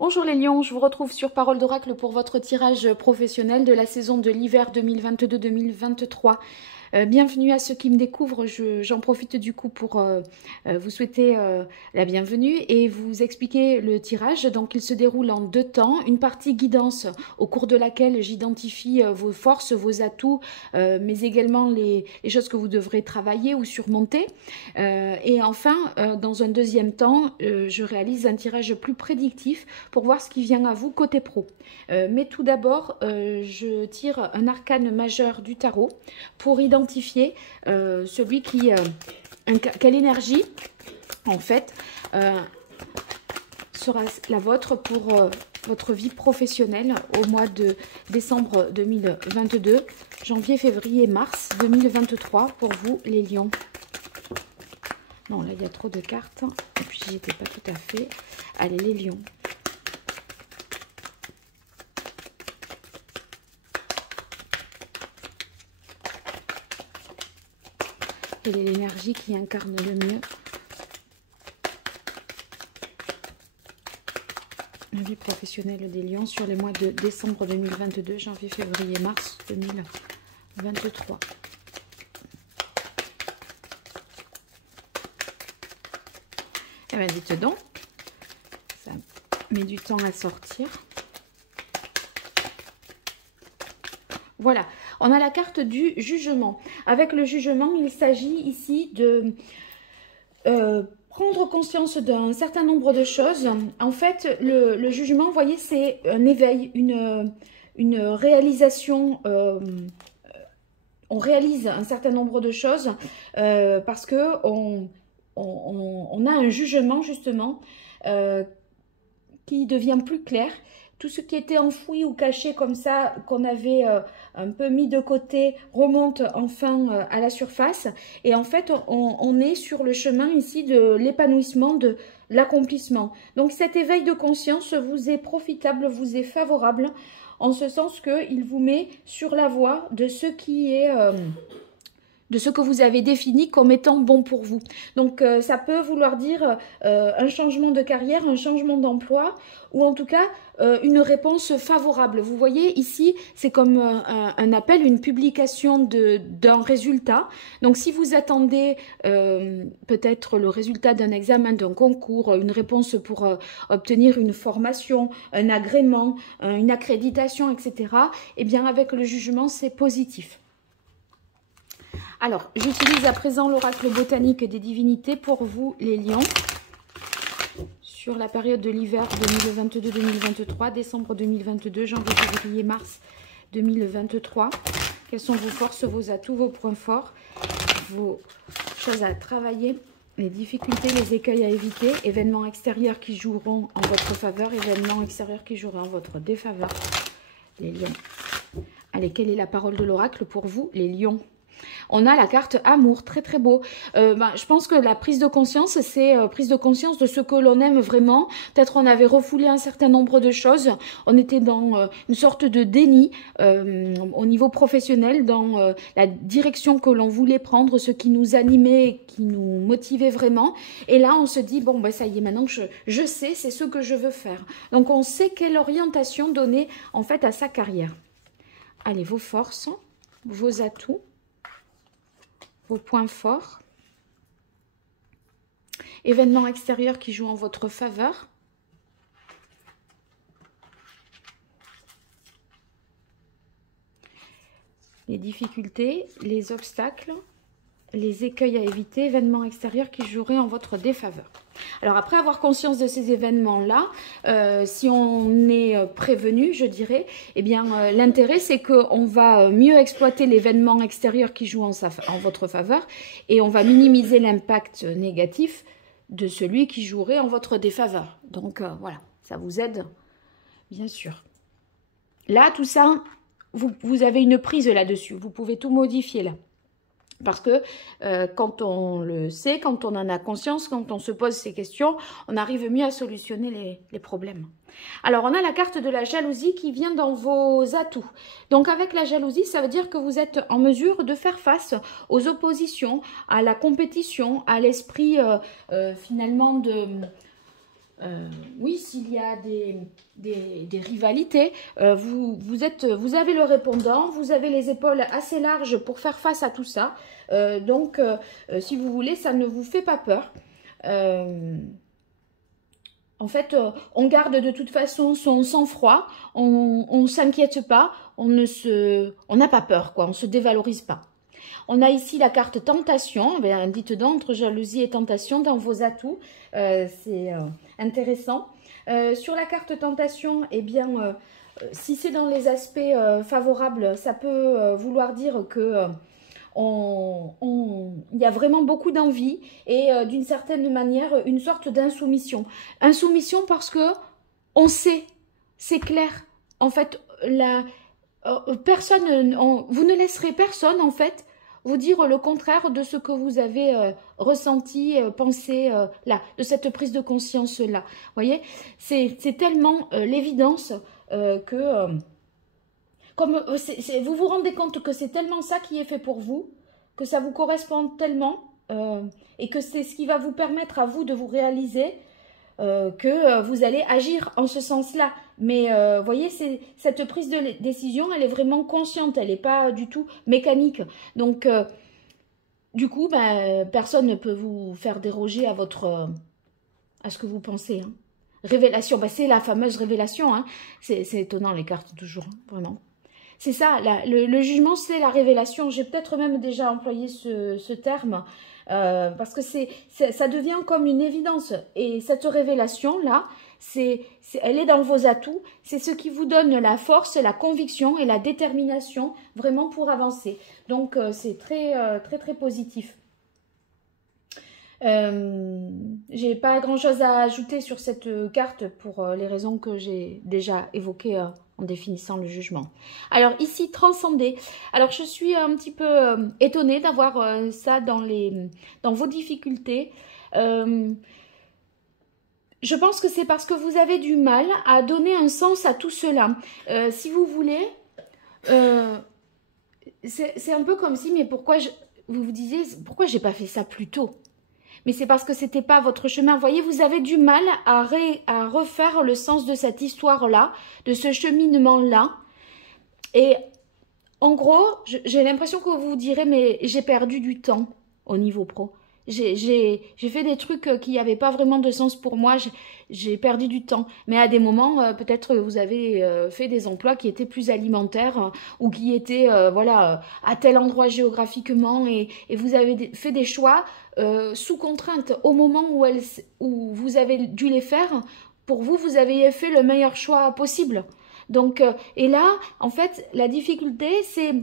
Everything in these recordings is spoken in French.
Bonjour les lions, je vous retrouve sur Parole d'Oracle pour votre tirage professionnel de la saison de l'hiver 2022-2023. Bienvenue à ceux qui me découvrent, j'en profite du coup pour vous souhaiter la bienvenue et vous expliquer le tirage. Donc il se déroule en deux temps, une partie guidance au cours de laquelle j'identifie vos forces, vos atouts, mais également les choses que vous devrez travailler ou surmonter. Et enfin, dans un deuxième temps, je réalise un tirage plus prédictif pour voir ce qui vient à vous côté pro. Mais tout d'abord, je tire un arcane majeur du tarot pour identifier celui qui... quelle énergie, en fait, sera la vôtre pour votre vie professionnelle au mois de décembre 2022, janvier, février, mars 2023 pour vous, les lions. Non, là, il y a trop de cartes. Et puis, j'y étais pas tout à fait. Allez, les lions. Quelle est l'énergie qui incarne le mieux la vie professionnelle des lions sur les mois de décembre 2022, janvier, février, mars 2023. Eh bien, dites donc, ça met du temps à sortir. Voilà, on a la carte du jugement. Avec le jugement, il s'agit ici de prendre conscience d'un certain nombre de choses. En fait, le jugement, vous voyez, c'est un éveil, une réalisation. On réalise un certain nombre de choses parce que on a un jugement, justement, qui devient plus clair. Tout ce qui était enfoui ou caché comme ça, qu'on avait un peu mis de côté, remonte enfin à la surface. Et en fait, on est sur le chemin ici de l'épanouissement, de l'accomplissement. Donc cet éveil de conscience vous est profitable, vous est favorable, en ce sens qu'il vous met sur la voie de ce qui est... de ce que vous avez défini comme étant bon pour vous. Donc ça peut vouloir dire un changement de carrière, un changement d'emploi, ou en tout cas une réponse favorable. Vous voyez ici, c'est comme un appel, une publication d'un résultat. Donc si vous attendez peut-être le résultat d'un examen, d'un concours, une réponse pour obtenir une formation, un agrément, une accréditation, etc., eh bien avec le jugement, c'est positif. Alors, j'utilise à présent l'oracle botanique des divinités pour vous, les lions, sur la période de l'hiver 2022-2023, décembre 2022, janvier, février, mars 2023. Quelles sont vos forces, vos atouts, vos points forts, vos choses à travailler, les difficultés, les écueils à éviter, événements extérieurs qui joueront en votre faveur, événements extérieurs qui joueront en votre défaveur, les lions. Allez, quelle est la parole de l'oracle pour vous, les lions ? On a la carte amour, très très beau. Je pense que la prise de conscience, c'est prise de conscience de ce que l'on aime vraiment. Peut-être on avait refoulé un certain nombre de choses. On était dans une sorte de déni au niveau professionnel, dans la direction que l'on voulait prendre, ce qui nous animait, qui nous motivait vraiment. Et là, on se dit, bon, ben, ça y est, maintenant je sais, c'est ce que je veux faire. Donc, on sait quelle orientation donner en fait à sa carrière. Allez, vos forces, vos atouts, vos points forts, événements extérieurs qui jouent en votre faveur, les difficultés, les obstacles, les écueils à éviter, événements extérieurs qui joueraient en votre défaveur. Alors après avoir conscience de ces événements-là, si on est prévenu, je dirais, eh bien l'intérêt c'est qu'on va mieux exploiter l'événement extérieur qui joue en votre faveur et on va minimiser l'impact négatif de celui qui jouerait en votre défaveur. Donc voilà, ça vous aide, bien sûr. Là, tout ça, vous avez une prise là-dessus, vous pouvez tout modifier là. Parce que quand on le sait, quand on en a conscience, quand on se pose ces questions, on arrive mieux à solutionner les problèmes. Alors, on a la carte de la jalousie qui vient dans vos atouts. Donc, avec la jalousie, ça veut dire que vous êtes en mesure de faire face aux oppositions, à la compétition, à l'esprit finalement de oui, s'il y a des rivalités, vous avez le répondant, vous avez les épaules assez larges pour faire face à tout ça. Donc, si vous voulez, ça ne vous fait pas peur. En fait, on garde de toute façon son sang-froid, on ne s'inquiète pas, on n'a pas peur, quoi, on ne se dévalorise pas. On a ici la carte tentation, dites donc entre jalousie et tentation dans vos atouts, c'est intéressant. Sur la carte tentation, eh bien, si c'est dans les aspects favorables, ça peut vouloir dire que il y a vraiment beaucoup d'envie et d'une certaine manière une sorte d'insoumission. Insoumission parce que on sait, c'est clair. En fait, personne, vous ne laisserez personne en fait vous dire le contraire de ce que vous avez ressenti, pensé là, de cette prise de conscience là. Vous voyez, c'est tellement l'évidence que comme vous vous rendez compte que c'est tellement ça qui est fait pour vous, que ça vous correspond tellement et que c'est ce qui va vous permettre à vous de vous réaliser que vous allez agir en ce sens-là. Mais vous voyez, cette prise de décision, elle est vraiment consciente, elle n'est pas du tout mécanique. Donc, du coup, personne ne peut vous faire déroger à à ce que vous pensez. Hein. Révélation, c'est la fameuse révélation. Hein. C'est étonnant les cartes toujours, hein, vraiment. C'est ça, le jugement, c'est la révélation. J'ai peut-être même déjà employé ce terme parce que ça devient comme une évidence. Et cette révélation-là, elle est dans vos atouts. C'est ce qui vous donne la force, la conviction et la détermination vraiment pour avancer. Donc, c'est très, très, très positif. J'ai pas grand-chose à ajouter sur cette carte pour les raisons que j'ai déjà évoquées en définissant le jugement. Alors ici, transcender. Alors je suis un petit peu étonnée d'avoir ça dans vos difficultés. Je pense que c'est parce que vous avez du mal à donner un sens à tout cela. Si vous voulez, c'est un peu comme si, mais pourquoi vous vous disiez, pourquoi j'ai pas fait ça plus tôt? Mais c'est parce que c'était pas votre chemin. Vous voyez, vous avez du mal à refaire le sens de cette histoire-là, de ce cheminement-là. Et en gros, j'ai l'impression que vous vous direz, mais j'ai perdu du temps au niveau pro. J'ai fait des trucs qui n'avaient pas vraiment de sens pour moi. J'ai perdu du temps. Mais à des moments, peut-être vous avez fait des emplois qui étaient plus alimentaires ou qui étaient voilà, à tel endroit géographiquement et vous avez fait des choix sous contrainte au moment où vous avez dû les faire. Pour vous, vous avez fait le meilleur choix possible. Donc, et là, en fait, la difficulté, c'est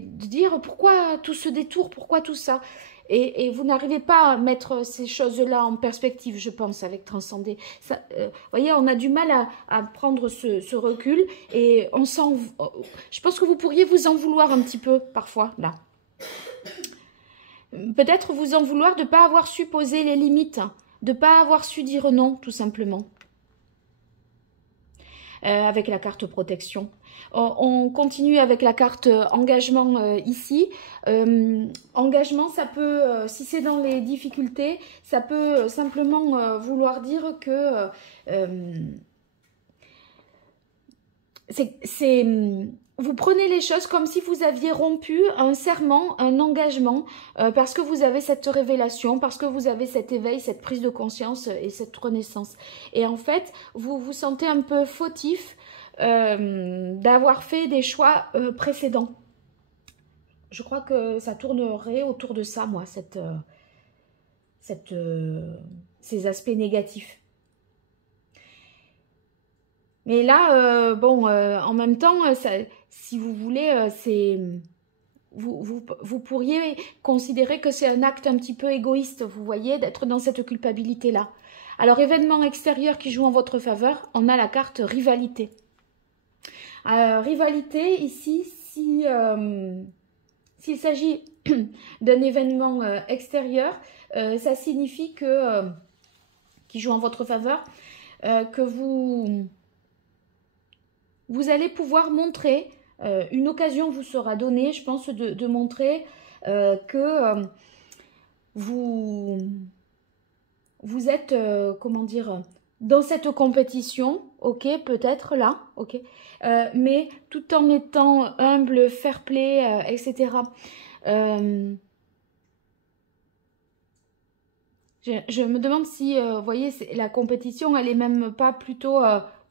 de dire pourquoi tout ce détour, pourquoi tout ça. Et vous n'arrivez pas à mettre ces choses-là en perspective, je pense, avec Transcender. Vous voyez, on a du mal à prendre ce recul et on sent. Je pense que vous pourriez vous en vouloir un petit peu parfois, là. Peut-être vous en vouloir de ne pas avoir su poser les limites, de ne pas avoir su dire non, tout simplement. Avec la carte protection. On continue avec la carte engagement ici. Engagement, ça peut, si c'est dans les difficultés, ça peut simplement vouloir dire que vous prenez les choses comme si vous aviez rompu un serment, un engagement, parce que vous avez cette révélation, parce que vous avez cet éveil, cette prise de conscience et cette renaissance. Et en fait, vous vous sentez un peu fautif d'avoir fait des choix précédents. Je crois que ça tournerait autour de ça, moi, ces aspects négatifs. Mais là, bon, en même temps, si vous voulez, vous pourriez considérer que c'est un acte un petit peu égoïste, vous voyez, d'être dans cette culpabilité-là. Alors, événement extérieur qui joue en votre faveur, on a la carte rivalité. Rivalité, ici, s'il s'agit d'un événement extérieur, ça signifie que, qui joue en votre faveur, que vous allez pouvoir montrer, une occasion vous sera donnée, je pense, de montrer que vous vous êtes, comment dire, dans cette compétition, ok, peut-être là, ok, mais tout en étant humble, fair play, etc. Je me demande si, vous voyez, la compétition, elle est même pas plutôt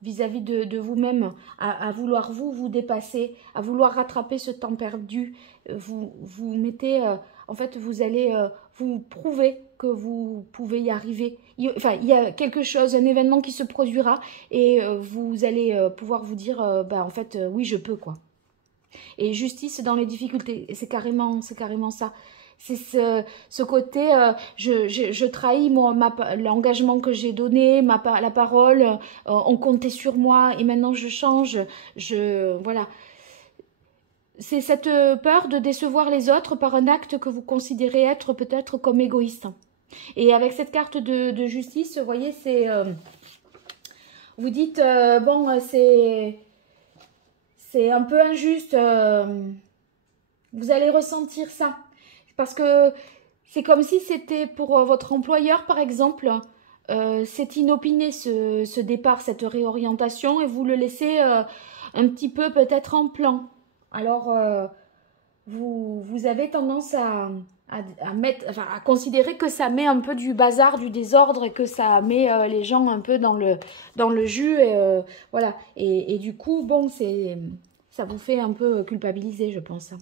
vis-à-vis de vous-même, à vouloir vous dépasser, à vouloir rattraper ce temps perdu. Vous mettez, en fait, vous allez vous prouver que vous pouvez y arriver. Enfin, il y a quelque chose, un événement qui se produira et vous allez pouvoir vous dire, bah, en fait, oui, je peux, quoi. Et justice dans les difficultés, et c'est carrément ça. C'est ce côté, je trahis l'engagement que j'ai donné, la parole, on comptait sur moi et maintenant je change. Voilà. C'est cette peur de décevoir les autres par un acte que vous considérez être peut-être comme égoïste. Et avec cette carte de justice, vous voyez, c'est... vous dites, bon, c'est un peu injuste, vous allez ressentir ça. Parce que c'est comme si c'était pour votre employeur, par exemple, c'est inopiné ce départ, cette réorientation, et vous le laissez un petit peu peut-être en plan. Alors, vous avez tendance à considérer que ça met un peu du bazar, du désordre, et que ça met les gens un peu dans le jus, et voilà. Et du coup, bon, ça vous fait un peu culpabiliser, je pense.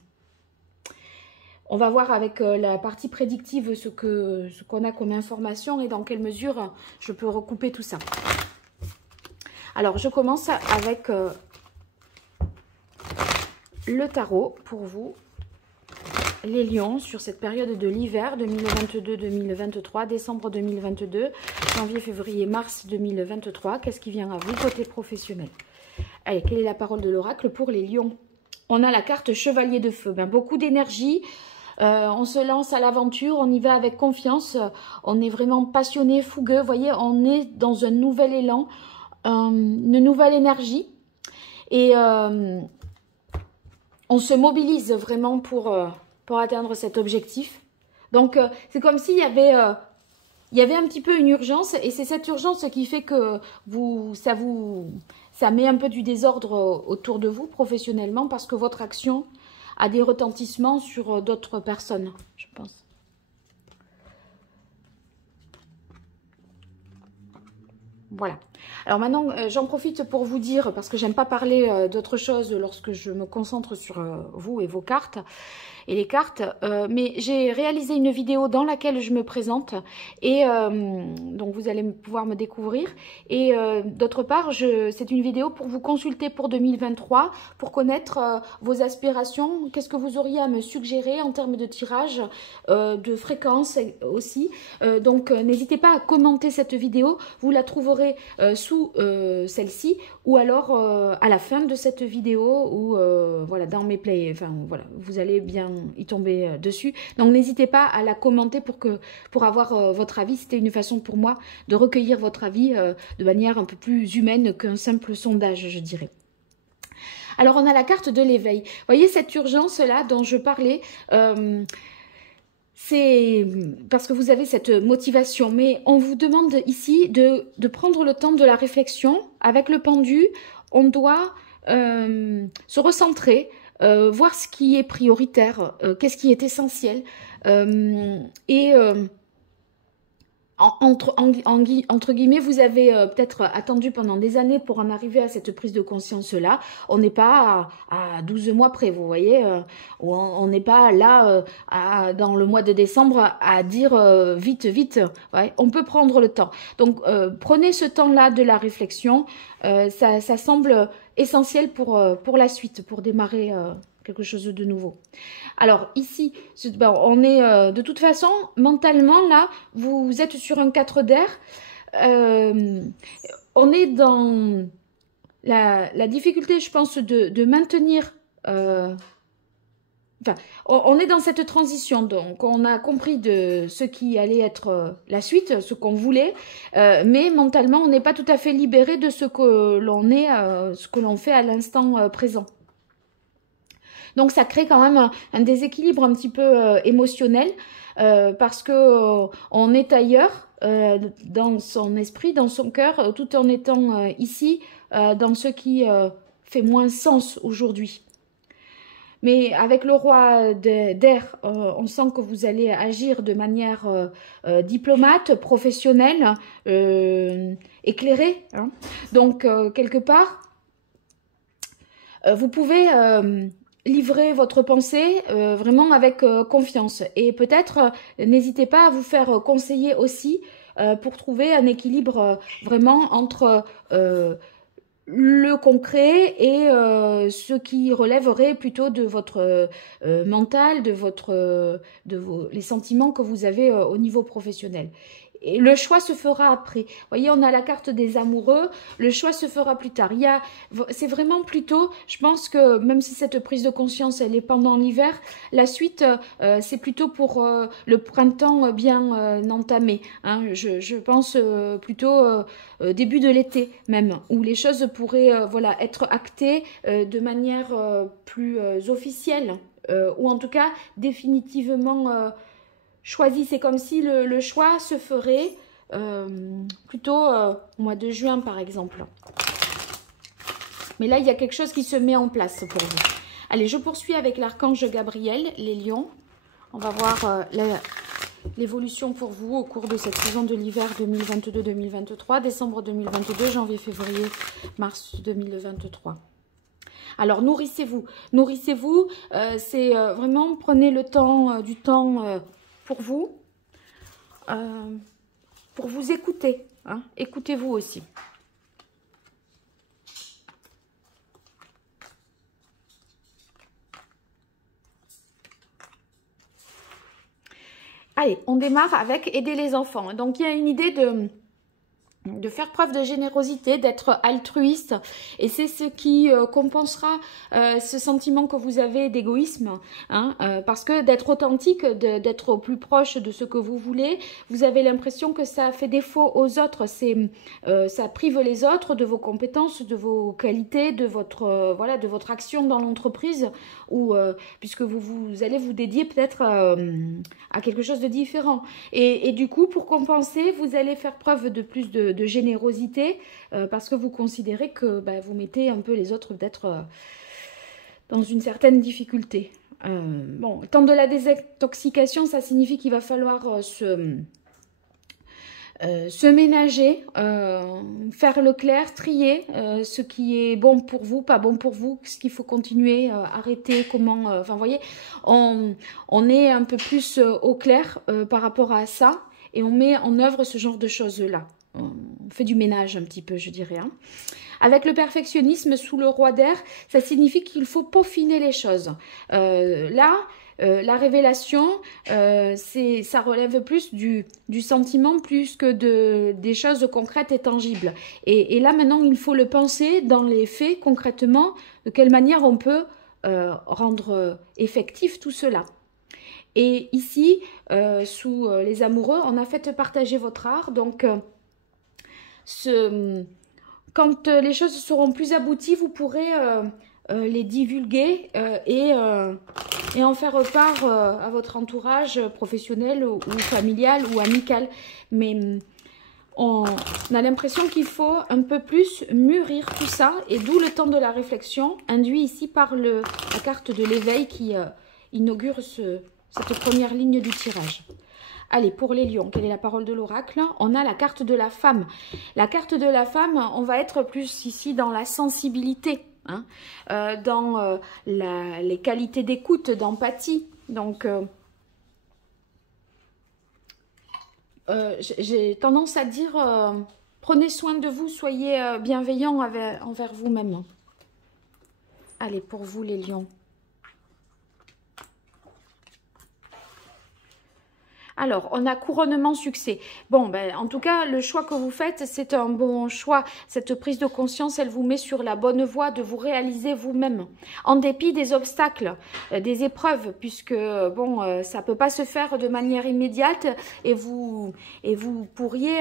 On va voir avec la partie prédictive ce qu'on a comme information et dans quelle mesure je peux recouper tout ça. Alors, je commence avec le tarot pour vous, les lions, sur cette période de l'hiver 2022-2023, décembre 2022, janvier, février, mars 2023. Qu'est-ce qui vient à vous côté professionnel? Allez, quelle est la parole de l'oracle pour les lions? On a la carte chevalier de feu. Ben, beaucoup d'énergie. On se lance à l'aventure, on y va avec confiance, on est vraiment passionné, fougueux, vous voyez, on est dans un nouvel élan, une nouvelle énergie, et on se mobilise vraiment pour atteindre cet objectif. Donc, c'est comme s'il y avait un petit peu une urgence, et c'est cette urgence qui fait que ça met un peu du désordre autour de vous professionnellement, parce que votre action a des retentissements sur d'autres personnes, je pense. Voilà. Alors maintenant, j'en profite pour vous dire, parce que j'aime pas parler d'autre chose lorsque je me concentre sur vous et vos cartes, et les cartes, mais j'ai réalisé une vidéo dans laquelle je me présente, et donc vous allez pouvoir me découvrir, et d'autre part, c'est une vidéo pour vous consulter pour 2023, pour connaître vos aspirations, qu'est-ce que vous auriez à me suggérer en termes de tirage, de fréquence aussi, donc n'hésitez pas à commenter cette vidéo, vous la trouverez sous celle-ci, ou alors à la fin de cette vidéo, ou voilà, dans mes plays, enfin voilà, vous allez bien y tomber dessus. Donc n'hésitez pas à la commenter pour avoir votre avis. C'était une façon pour moi de recueillir votre avis de manière un peu plus humaine qu'un simple sondage, je dirais. Alors on a la carte de l'éveil. Vous voyez cette urgence-là dont je parlais, c'est parce que vous avez cette motivation, mais on vous demande ici de prendre le temps de la réflexion. Avec le pendu, on doit se recentrer, voir ce qui est prioritaire, qu'est-ce qui est essentiel, et entre guillemets, vous avez peut-être attendu pendant des années pour en arriver à cette prise de conscience-là. On n'est pas à 12 mois près, vous voyez. On n'est pas là, dans le mois de décembre, à dire vite, vite. Ouais, on peut prendre le temps. Donc, prenez ce temps-là de la réflexion. Ça semble essentiel pour la suite, pour démarrer quelque chose de nouveau. Alors ici, on est de toute façon, mentalement, là, vous êtes sur un 4 d'air. On est dans la difficulté, je pense, de maintenir... Enfin, on est dans cette transition, donc on a compris de ce qui allait être la suite, ce qu'on voulait, mais mentalement, on n'est pas tout à fait libéré de ce que l'on est, ce que l'on fait à l'instant présent. Donc ça crée quand même un déséquilibre un petit peu émotionnel parce que on est ailleurs dans son esprit, dans son cœur, tout en étant ici, dans ce qui fait moins sens aujourd'hui. Mais avec le roi d'air, on sent que vous allez agir de manière diplomate, professionnelle, éclairée. Hein. Donc, quelque part, vous pouvez livrer votre pensée vraiment avec confiance. Et peut-être, n'hésitez pas à vous faire conseiller aussi pour trouver un équilibre vraiment entre le concret et ce qui relèverait plutôt de votre mental, les sentiments que vous avez au niveau professionnel. Et le choix se fera après. Vous voyez, on a la carte des amoureux. Le choix se fera plus tard. C'est vraiment plutôt, je pense que même si cette prise de conscience, elle est pendant l'hiver, la suite, c'est plutôt pour le printemps bien entamé. Hein. Je pense plutôt début de l'été même, où les choses pourraient voilà, être actées de manière plus officielle, ou en tout cas définitivement choisi. C'est comme si le choix se ferait plutôt au mois de juin, par exemple. Mais là, il y a quelque chose qui se met en place pour vous. Allez, je poursuis avec l'archange Gabriel, les lions. On va voir l'évolution pour vous au cours de cette saison de l'hiver 2022-2023, décembre 2022, janvier, février, mars 2023. Alors, nourrissez-vous. Nourrissez-vous, c'est vraiment, prenez le temps, du temps pour vous écouter. Hein. Écoutez-vous aussi. Allez, on démarre avec aider les enfants. Donc, il y a une idée de faire preuve de générosité, d'être altruiste, et c'est ce qui compensera ce sentiment que vous avez d'égoïsme, hein, parce que d'être authentique, d'être au plus proche de ce que vous voulez, vous avez l'impression que ça fait défaut aux autres, ça prive les autres de vos compétences, de vos qualités, de votre voilà, de votre action dans l'entreprise, ou puisque vous allez vous dédier peut-être à quelque chose de différent, et du coup, pour compenser, vous allez faire preuve de plus de générosité, parce que vous considérez que vous mettez un peu les autres peut-être dans une certaine difficulté. Bon, temps de la désintoxication, ça signifie qu'il va falloir se ménager, faire le clair, trier ce qui est bon pour vous, pas bon pour vous, ce qu'il faut continuer, arrêter, comment... Enfin, vous voyez, on est un peu plus au clair par rapport à ça, et on met en œuvre ce genre de choses-là. On fait du ménage un petit peu, je dirais. Hein. Avec le perfectionnisme sous le roi d'air, ça signifie qu'il faut peaufiner les choses. Là, la révélation, ça relève plus du sentiment plus que des choses concrètes et tangibles. Et là, maintenant, il faut le penser dans les faits, concrètement, de quelle manière on peut rendre effectif tout cela. Et ici, sous les amoureux, on a fait partager votre art, donc... quand les choses seront plus abouties, vous pourrez les divulguer et en faire part à votre entourage professionnel ou familial ou amical. Mais on a l'impression qu'il faut un peu plus mûrir tout ça, et d'où le temps de la réflexion, induit ici par la carte de l'éveil qui inaugure cette première ligne du tirage. Allez, pour les lions, quelle est la parole de l'oracle? On a la carte de la femme. La carte de la femme, on va être plus ici dans la sensibilité, hein, dans les qualités d'écoute, d'empathie. Donc, j'ai tendance à dire, prenez soin de vous, soyez bienveillants envers vous-même. Allez, pour vous les lions. Alors, on a couronnement succès. Bon, en tout cas, le choix que vous faites, c'est un bon choix. Cette prise de conscience, elle vous met sur la bonne voie de vous réaliser vous-même, en dépit des obstacles, des épreuves, puisque, bon, ça ne peut pas se faire de manière immédiate, et vous pourriez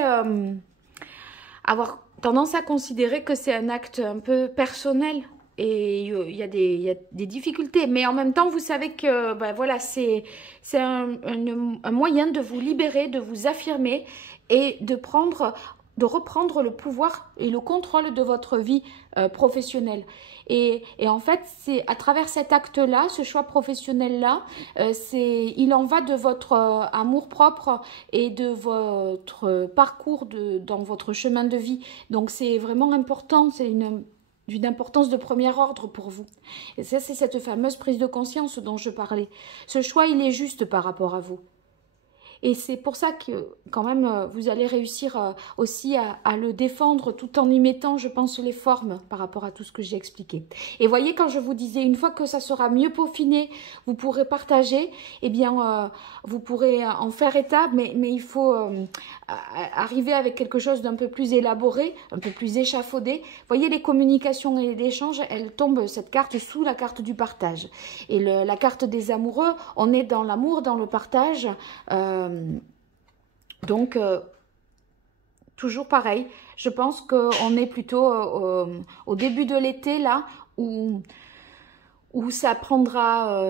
avoir tendance à considérer que c'est un acte un peu personnel. Et il y a des difficultés, mais en même temps, vous savez que voilà, c'est un moyen de vous libérer, de vous affirmer et de reprendre le pouvoir et le contrôle de votre vie professionnelle. Et en fait, c'est à travers cet acte-là, ce choix professionnel-là, il en va de votre amour-propre et de votre parcours dans votre chemin de vie. Donc, c'est vraiment important, c'est d'une importance de premier ordre pour vous. Et ça, c'est cette fameuse prise de conscience dont je parlais. Ce choix, il est juste par rapport à vous. Et c'est pour ça que, quand même, vous allez réussir aussi à le défendre tout en y mettant, je pense, les formes par rapport à tout ce que j'ai expliqué. Et voyez, quand je vous disais, une fois que ça sera mieux peaufiné, vous pourrez partager, eh bien, vous pourrez en faire état, mais il faut arriver avec quelque chose d'un peu plus élaboré, un peu plus échafaudé. Voyez, les communications et l'échange, elles tombent, cette carte, sous la carte du partage. Et la carte des amoureux, on est dans l'amour, dans le partage, donc, toujours pareil, je pense qu'on est plutôt au début de l'été, là, où ça prendra,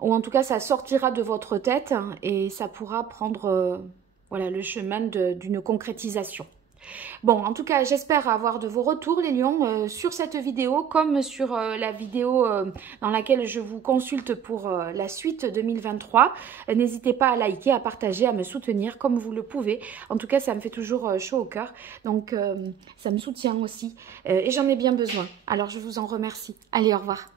ou en tout cas, ça sortira de votre tête et ça pourra prendre voilà, le chemin d'une concrétisation. Bon, en tout cas, j'espère avoir de vos retours, les lions, sur cette vidéo, comme sur la vidéo dans laquelle je vous consulte pour la suite 2023. N'hésitez pas à liker, à partager, à me soutenir comme vous le pouvez. En tout cas, ça me fait toujours chaud au cœur. Donc, ça me soutient aussi. Et j'en ai bien besoin. Alors, je vous en remercie. Allez, au revoir.